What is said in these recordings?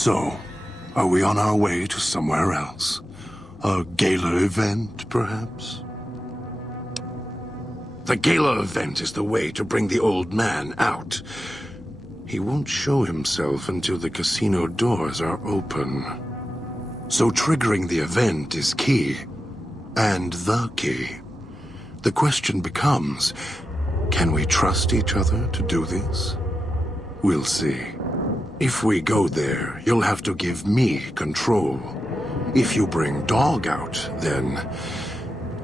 So, are we on our way to somewhere else? A gala event, perhaps? The gala event is the way to bring the old man out. He won't show himself until the casino doors are open. So triggering the event is key. And the key. The question becomes, can we trust each other to do this? We'll see. If we go there, you'll have to give me control. If you bring Dog out, then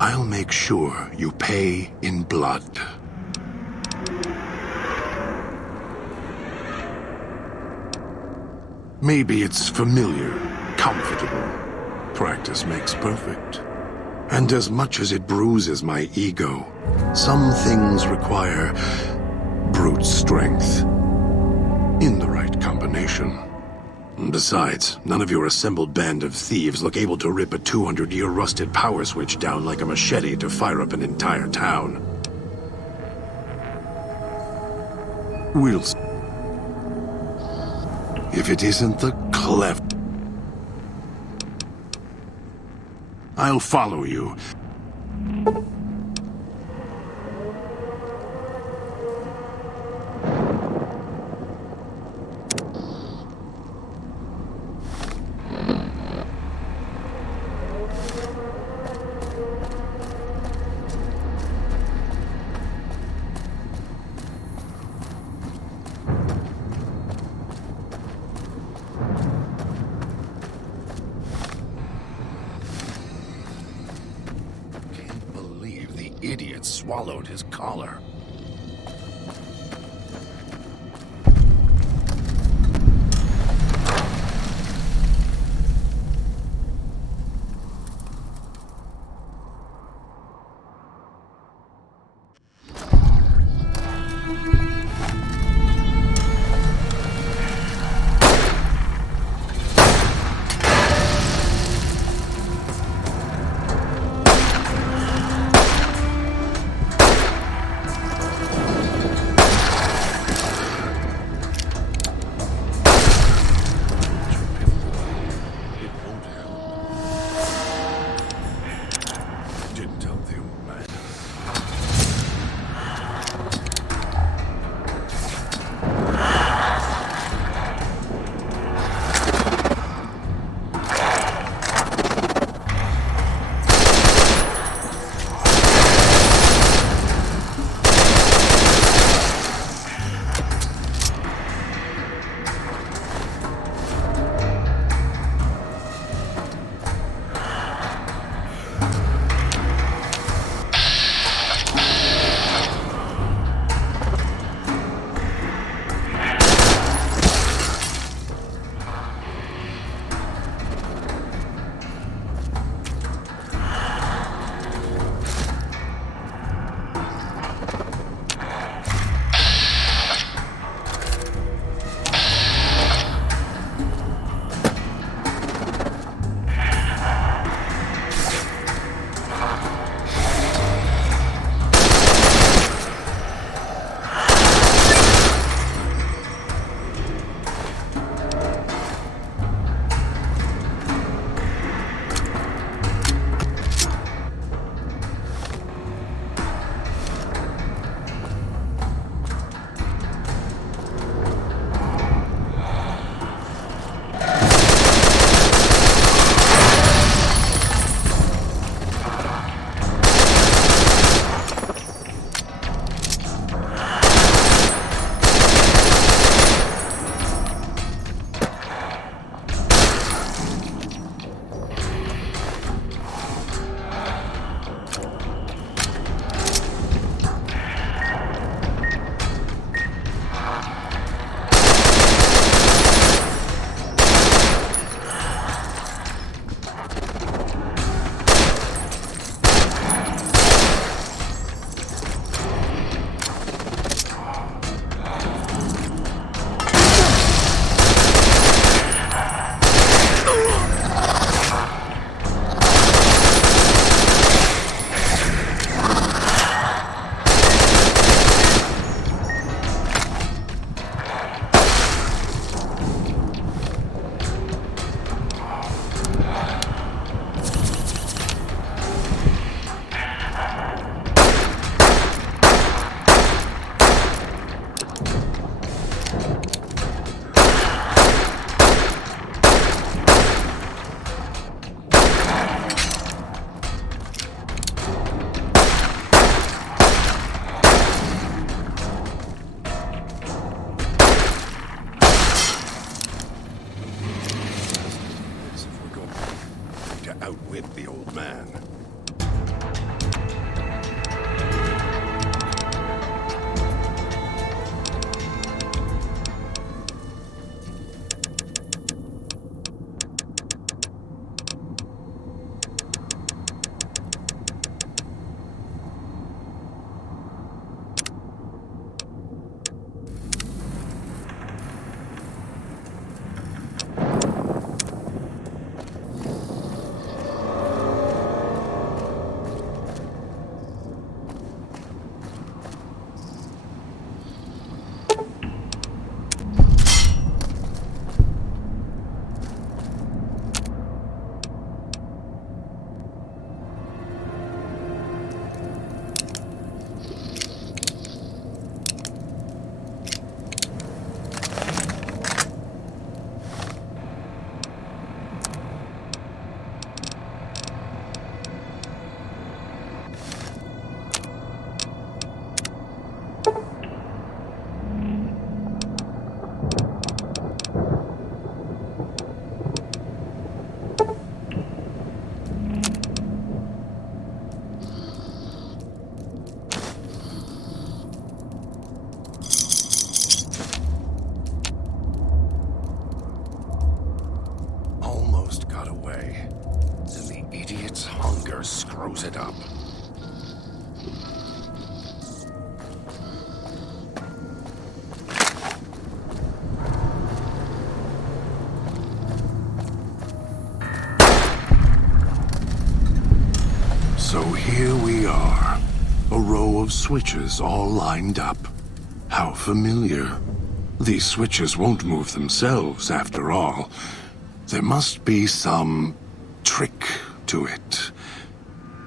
I'll make sure you pay in blood. Maybe it's familiar, comfortable. Practice makes perfect. And as much as it bruises my ego, some things require brute strength. In the right combination. Besides, none of your assembled band of thieves look able to rip a 200-year rusted power switch down like a machete to fire up an entire town. We'll see. If it isn't the clef... I'll follow you. Idiot swallowed his collar. Here we are. A row of switches all lined up. How familiar. These switches won't move themselves, after all. There must be some trick to it.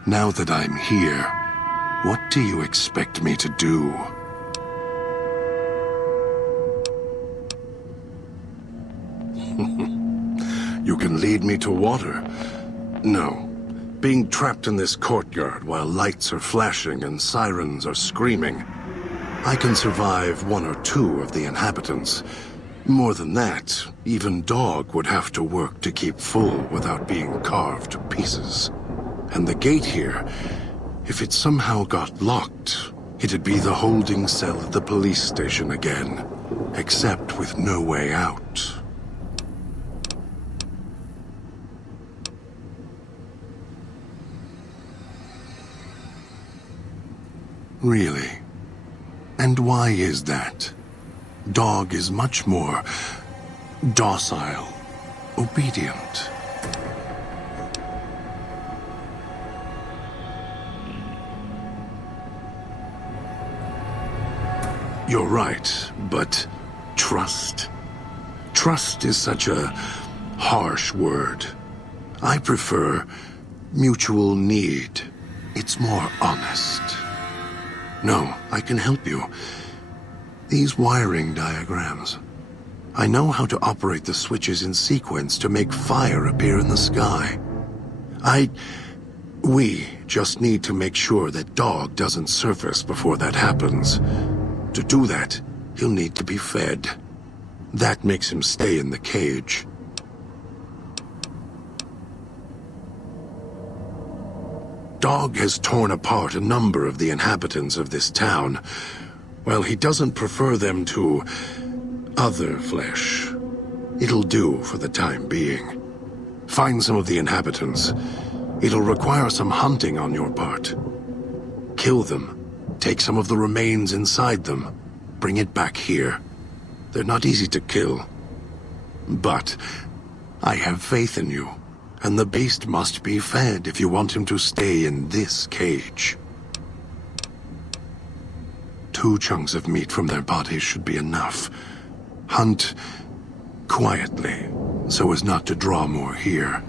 Now that I'm here, what do you expect me to do? You can lead me to water. No. Being trapped in this courtyard while lights are flashing and sirens are screaming. I can survive one or two of the inhabitants. More than that, even Dog would have to work to keep full without being carved to pieces. And the gate here, if it somehow got locked, it'd be the holding cell at the police station again, except with no way out. Really? And why is that? Dog is much more docile, obedient. You're right, but trust? Trust is such a harsh word. I prefer mutual need. It's more honest. No, I can help you. These wiring diagrams. I know how to operate the switches in sequence to make fire appear in the sky. We just need to make sure that Dog doesn't surface before that happens. To do that, he'll need to be fed. That makes him stay in the cage. Dog has torn apart a number of the inhabitants of this town. Well, he doesn't prefer them to other flesh. It'll do for the time being. Find some of the inhabitants. It'll require some hunting on your part. Kill them. Take some of the remains inside them. Bring it back here. They're not easy to kill. But I have faith in you. And the beast must be fed if you want him to stay in this cage. 2 chunks of meat from their bodies should be enough. Hunt quietly, so as not to draw more here.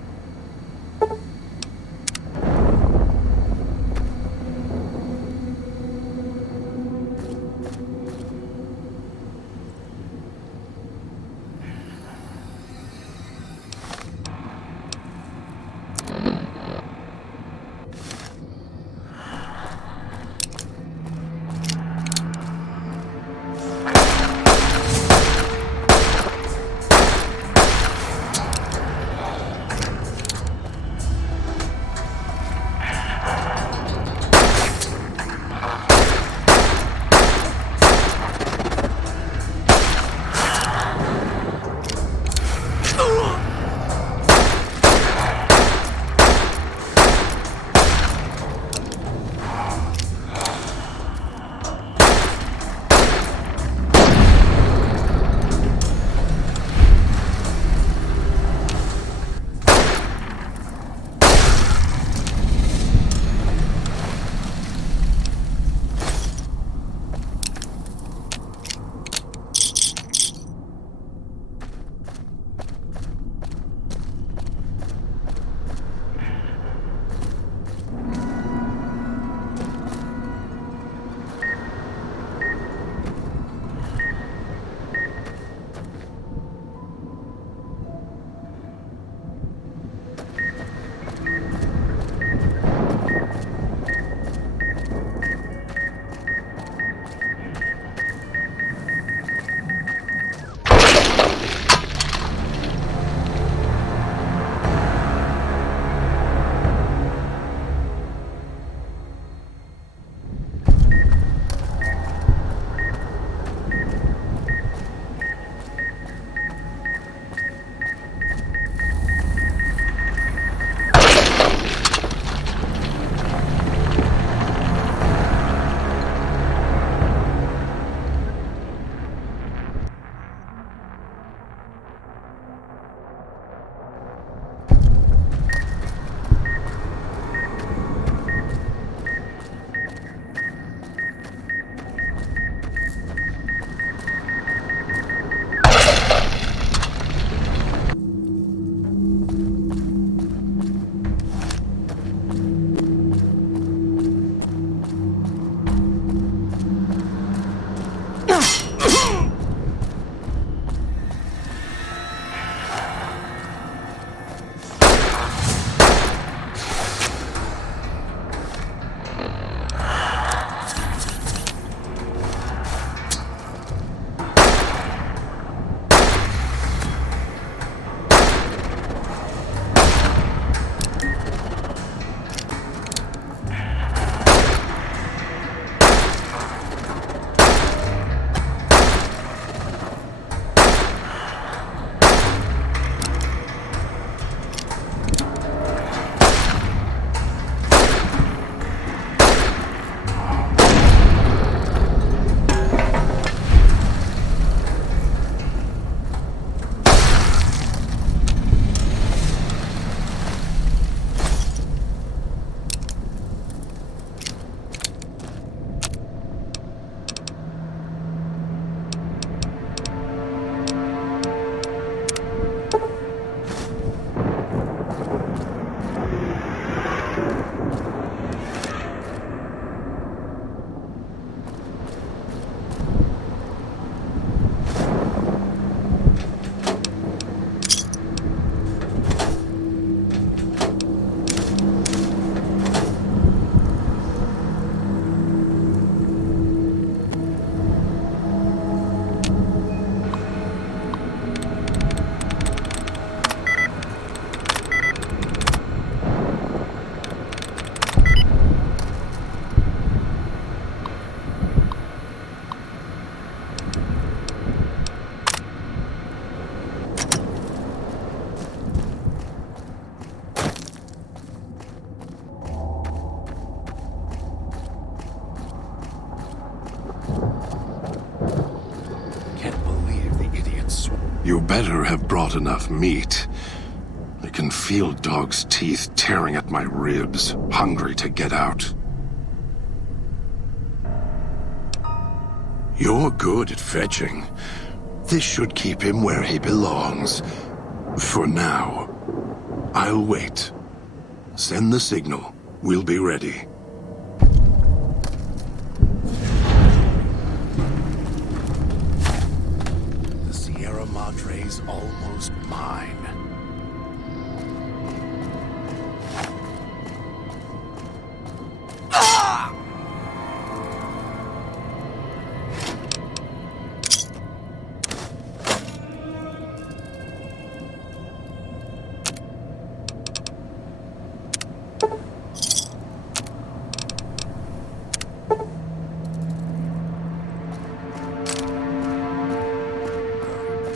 You better have brought enough meat. I can feel Dog's teeth tearing at my ribs, hungry to get out. You're good at fetching. This should keep him where he belongs. For now. I'll wait. Send the signal. We'll be ready. The Sierra Madre's almost mine.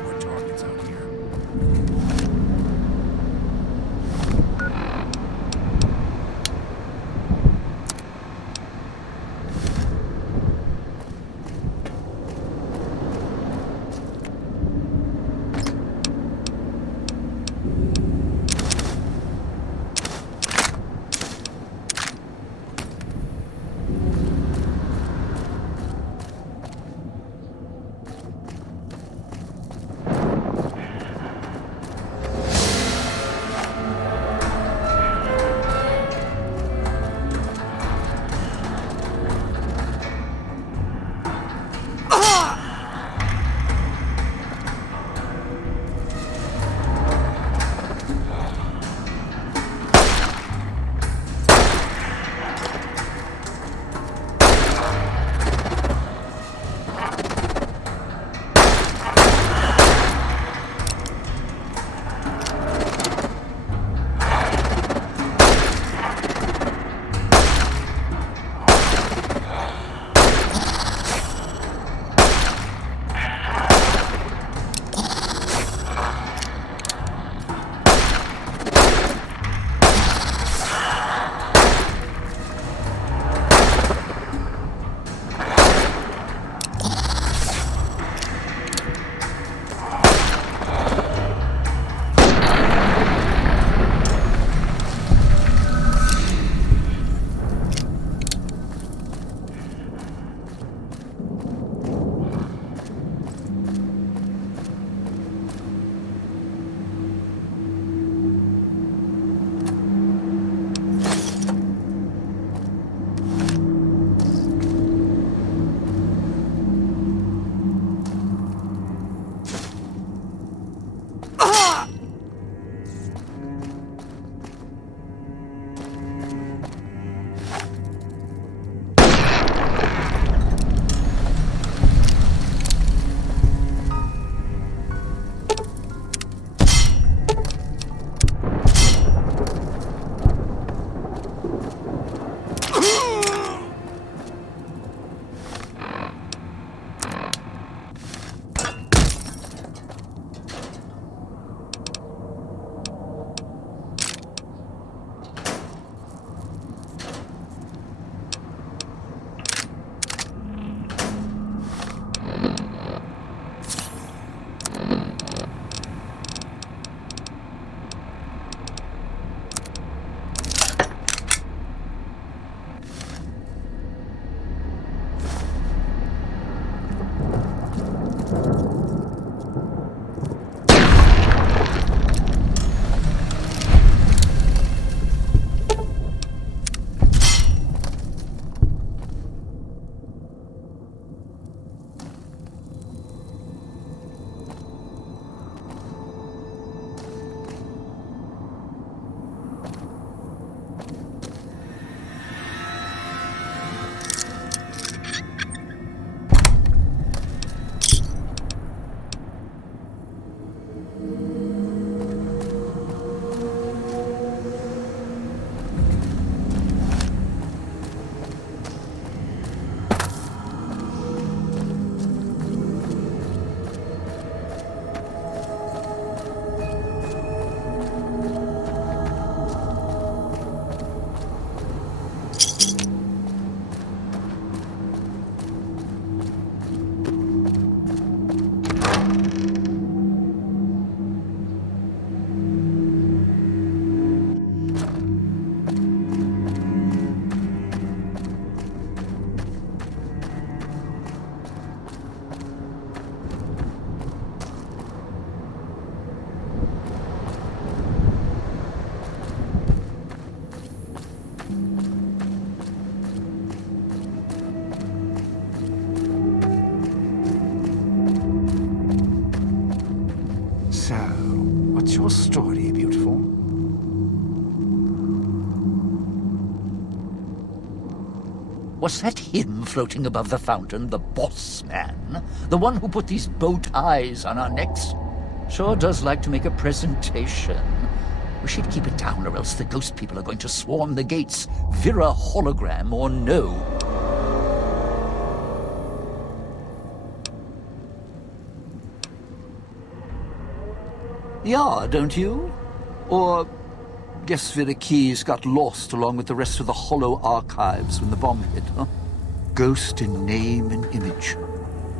More targets out here. your story, beautiful? Was that him floating above the fountain, the boss man? The one who put these bow ties on our necks? Sure does like to make a presentation. Wish he'd keep it down, or else the ghost people are going to swarm the gates, Vira hologram or no. Yeah, don't you? Or guess Vera Keys got lost along with the rest of the Hollow archives when the bomb hit, huh? Ghost in name and image.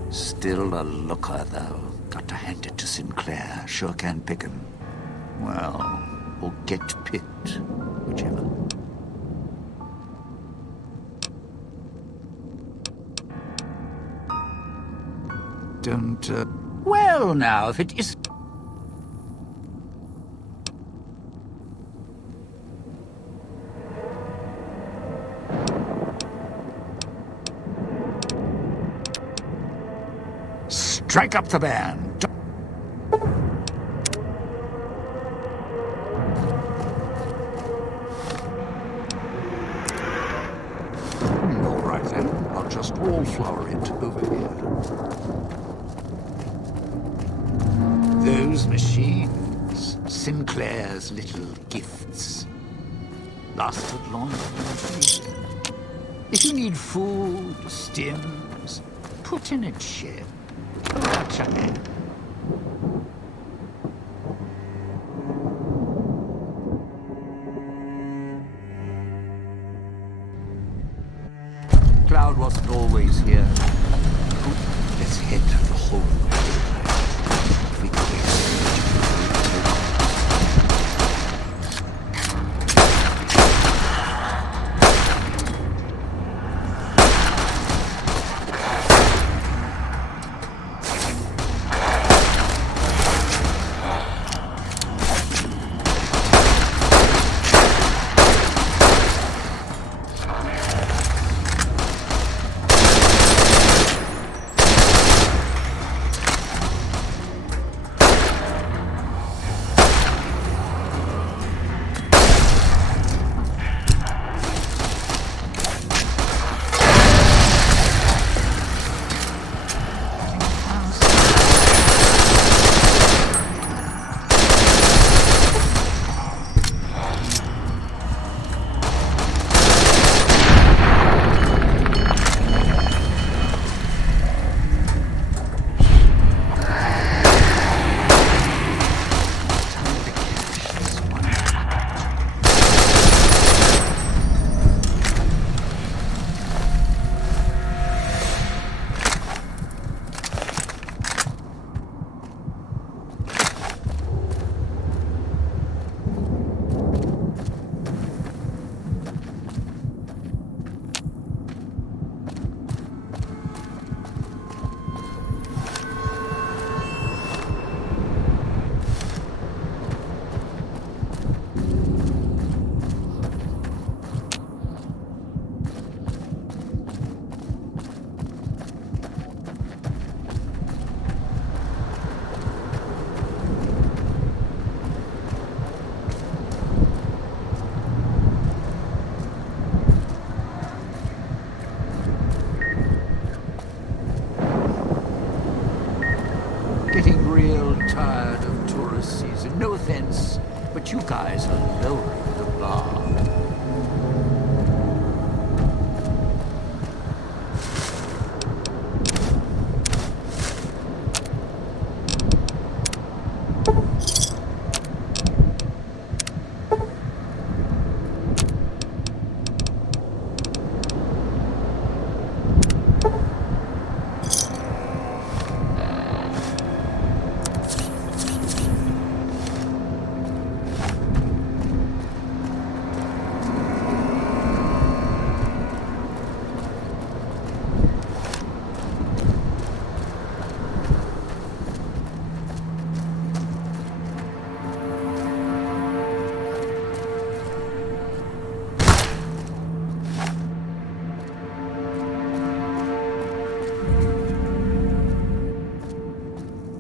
Still a looker, though. Got to hand it to Sinclair. Sure can pick him. Well, or get picked. Whichever. Don't, Well, now, if it is... Strike up the band. All right then, I'll just wallflower it over here. Those machines, Sinclair's little gifts, lasted longer than you. If you need food, stims, put in a chip. Cloud wasn't always here. Let's head to the hole. We could getting real tired of tourist season. No offense, but you guys are lowering the bar.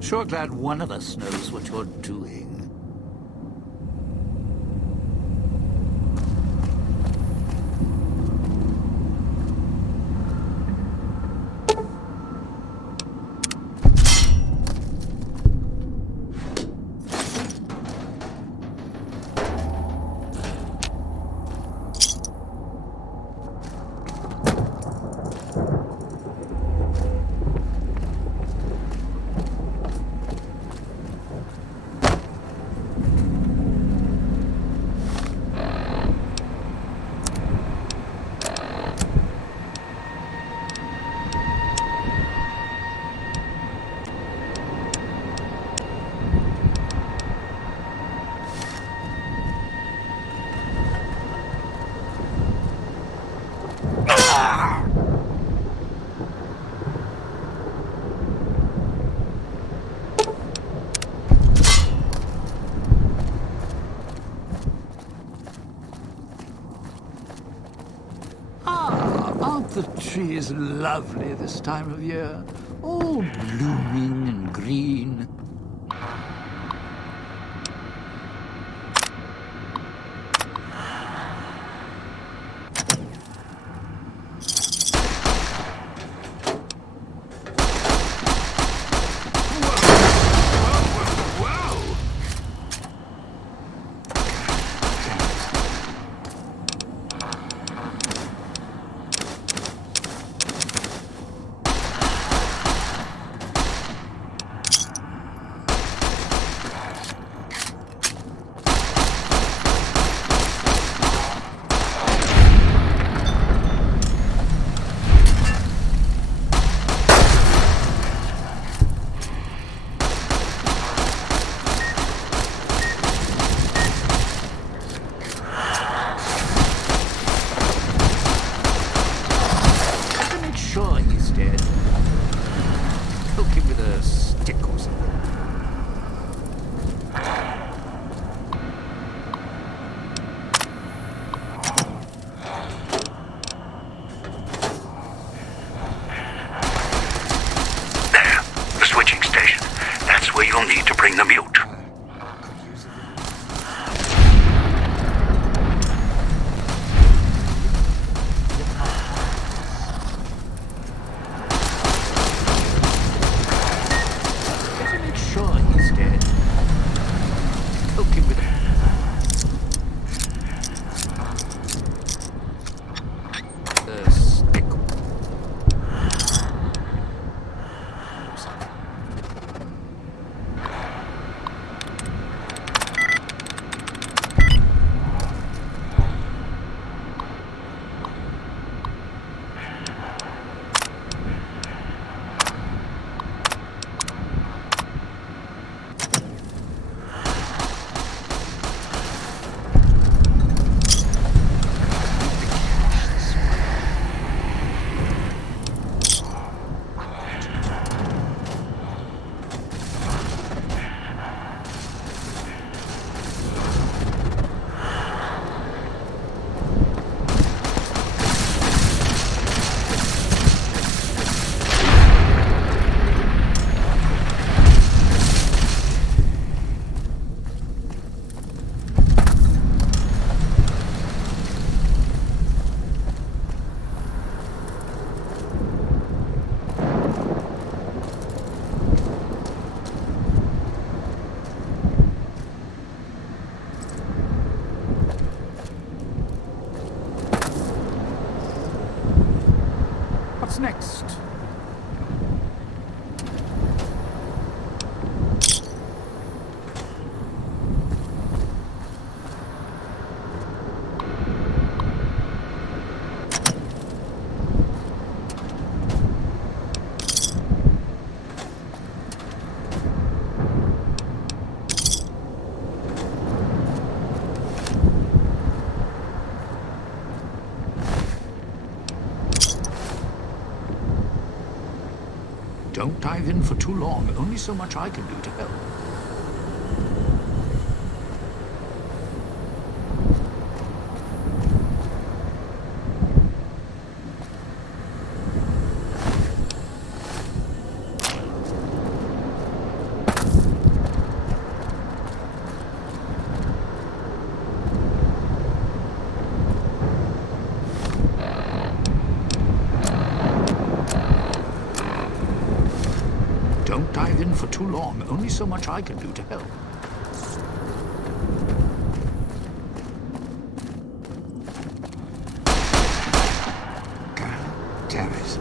Sure glad one of us knows what you're doing. The tree is lovely this time of year, all blooming and green. You'll need to bring the mute. To make sure he's dead, poke him with a stick. What's next? Don't dive in for too long. Only so much I can do to help. Don't dive in for too long. Only so much I can do to help. God damn it.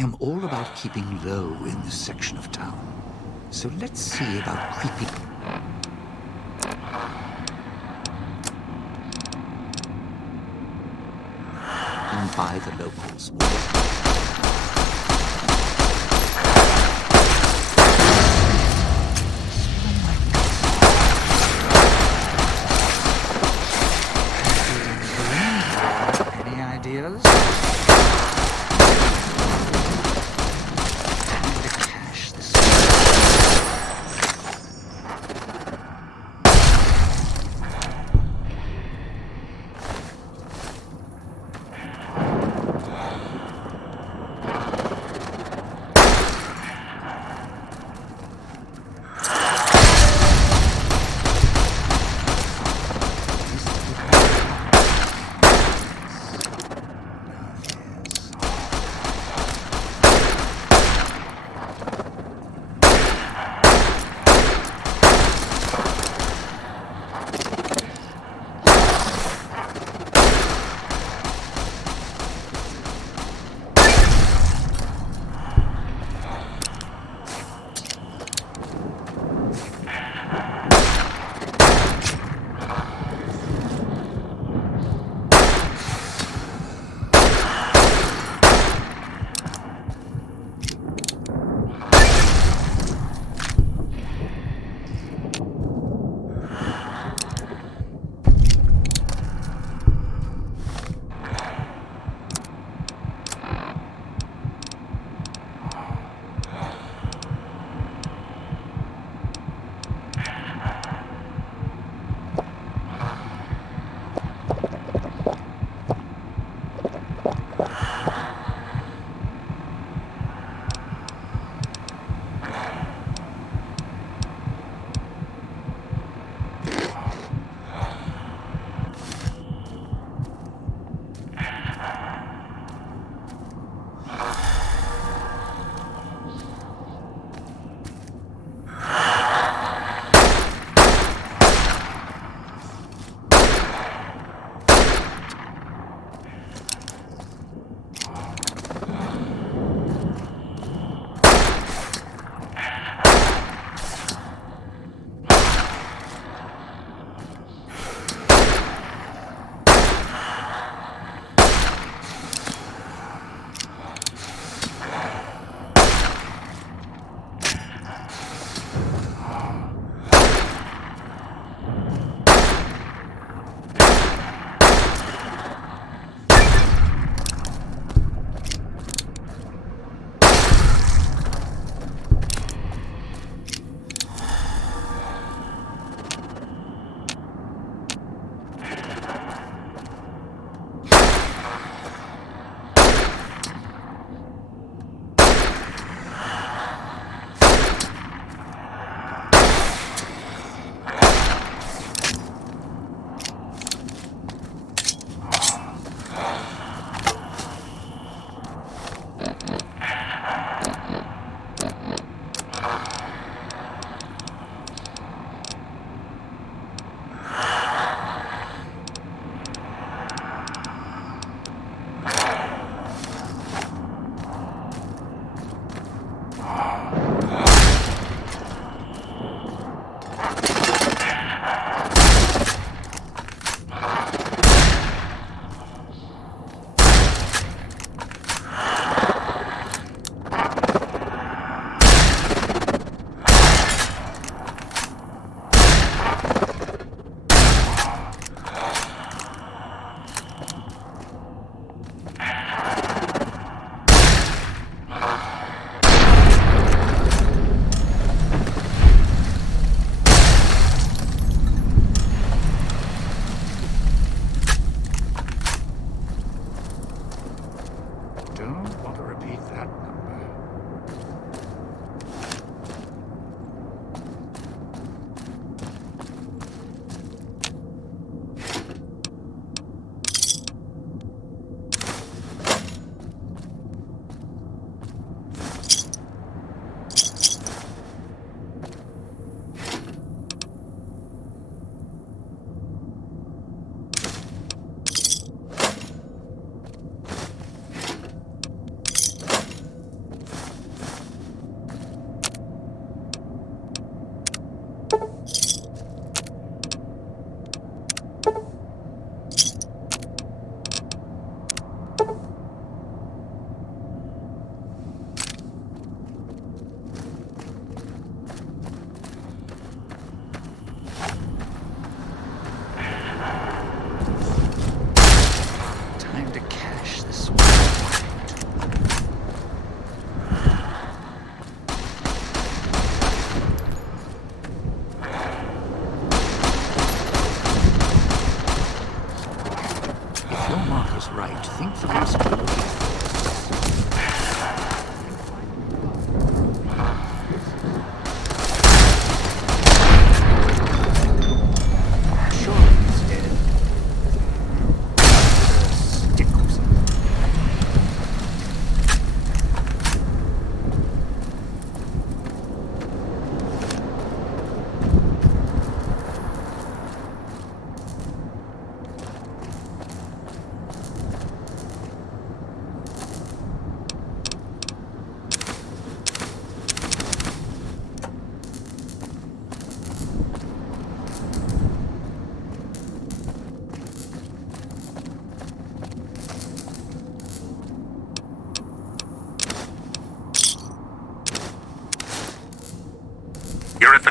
am all about keeping low in this section of town. So let's see about creeping. And by the locals. Any ideas?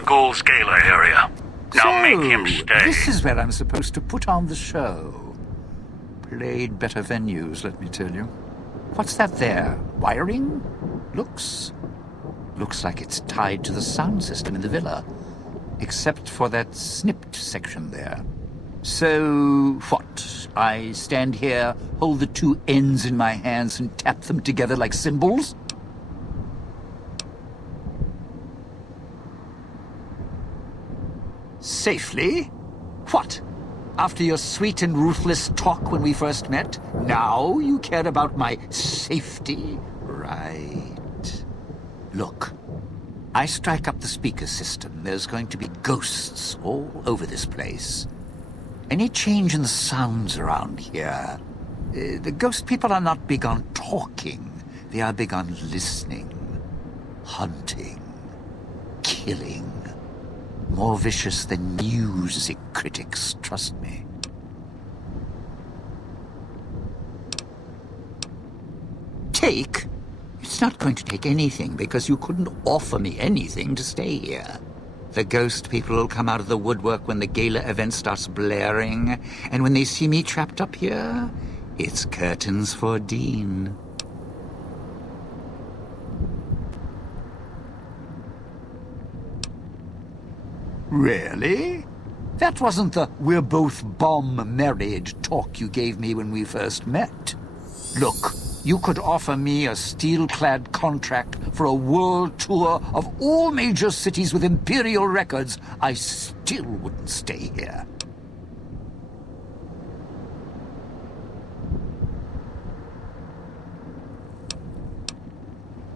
Gaul's Gala area. Now make him stay. This is where I'm supposed to put on the show. Played better venues, let me tell you. What's that there? Wiring? Looks like it's tied to the sound system in the villa. Except for that snipped section there. So, what? I stand here, hold the two ends in my hands and tap them together like cymbals? Safely? What? After your sweet and ruthless talk when we first met, now you care about my safety? Right. Look, I strike up the speaker system. There's going to be ghosts all over this place. Any change in the sounds around here? The ghost people are not big on talking. They are big on listening, hunting, killing. More vicious than music critics, trust me. Take? It's not going to take anything, because you couldn't offer me anything to stay here. The ghost people will come out of the woodwork when the gala event starts blaring, and when they see me trapped up here, it's curtains for Dean. Really? That wasn't the "we're both bomb married" talk you gave me when we first met. Look, you could offer me a steel-clad contract for a world tour of all major cities with imperial records. I still wouldn't stay here.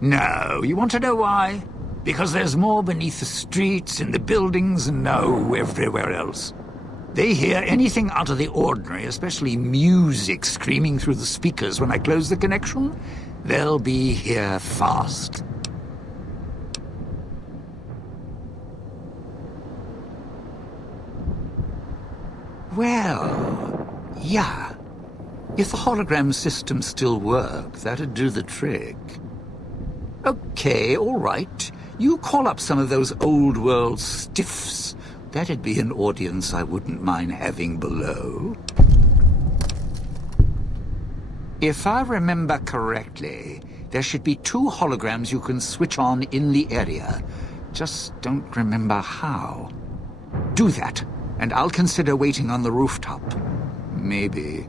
No, you want to know why? Because there's more beneath the streets, in the buildings, and no, everywhere else. They hear anything out of the ordinary, especially music screaming through the speakers when I close the connection. They'll be here fast. Well, yeah. If the hologram system still worked, that'd do the trick. Okay, all right. You call up some of those old-world stiffs. That'd be an audience I wouldn't mind having below. If I remember correctly, there should be 2 holograms you can switch on in the area. Just don't remember how. Do that, and I'll consider waiting on the rooftop. Maybe.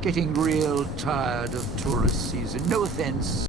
Getting real tired of tourist season. No offense.